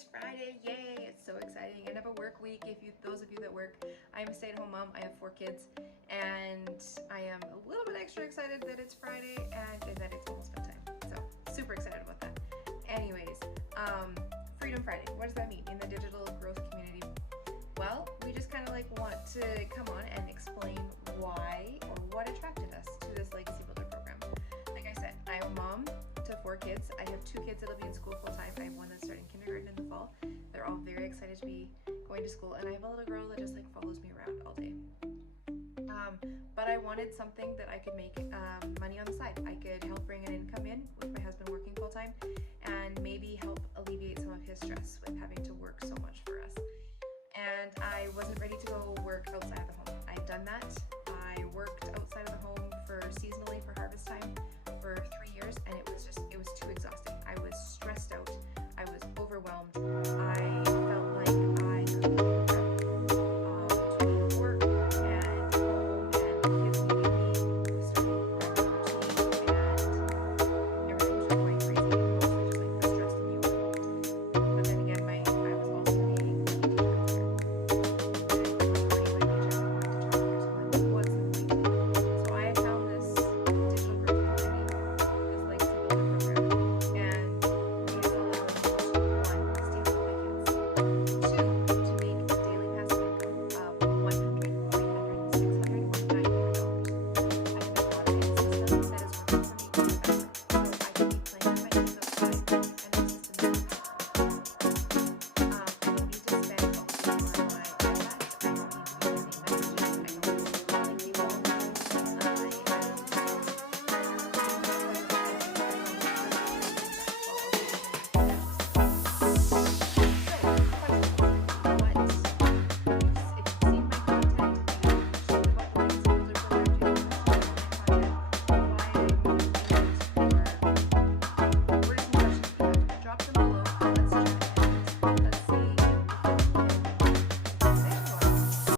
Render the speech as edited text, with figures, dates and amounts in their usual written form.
it's Friday, yay, it's so exciting. End of a work week. Those of you that work, I'm a stay-at-home mom, I have 4 kids, and I am a little bit extra excited that it's Friday and that it's almost bedtime. So super excited about that. Anyways, Freedom Friday, what does that mean in the digital growth community? Well, we just kind of like want to come on and explain why or what attracted us to this Legacy Builder program. Like I said, I'm a mom to 4 kids. I have 2 kids that'll be in school full time. I have one that's starting kindergarten in the fall. They're all very excited to be going to school, and I have a little girl that just like follows me around all day. But I wanted something that I could make money on the side. I could help bring an income in with my husband working full time, and maybe help alleviate some of his stress with having to work so much for us. And I wasn't ready to go work outside the home. I've done that